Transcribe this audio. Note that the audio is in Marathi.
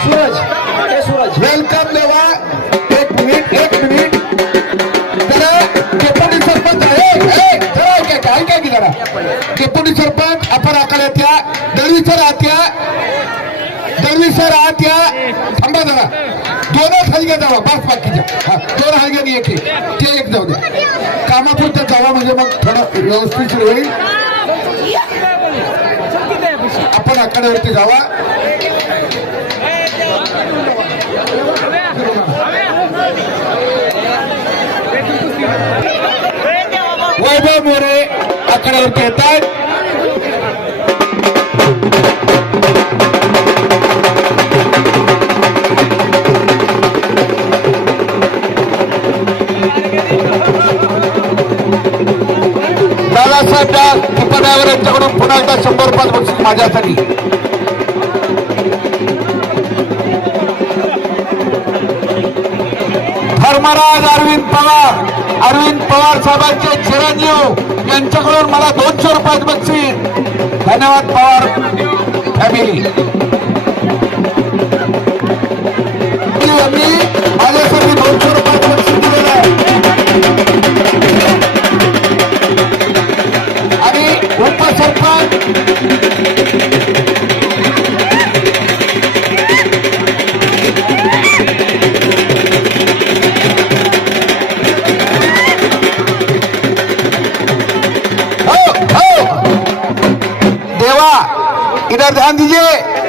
सूरज सूरज. वेलकम देवा. एक मिनिट एक मिनिट. त्याला डेप्युटी सरपंच आहे. काय काय की जरा. डेप्युटी सरपंच अपर आखाड्यात या दळवी सर आत या. दळवी सर आत या. थांबा जरा. दोनच हलग्या जावा. बस बाकीच्या दोन हलग्या एक ते एक जाऊ द्या. कामापुरत्या जावा म्हणजे मग थोडं व्यवस्थित होईल. आपण आखाड्यावरती जावा. आकड्यावरती येत आहेत दादासाहेब दास यांच्याकडून पुन्हा एकदा शंभर रुपयात बक्षीस माझ्यासाठी. महाराज अरविंद पवार. अरविंद पवार साहेबांचे चिरंजीव यांच्याकडून मला दोनशे रुपयात बक्षीस. धन्यवाद पवार. फॅमिली. यांनी माझ्यासाठी दोनशे इधर ध्यान दीजिए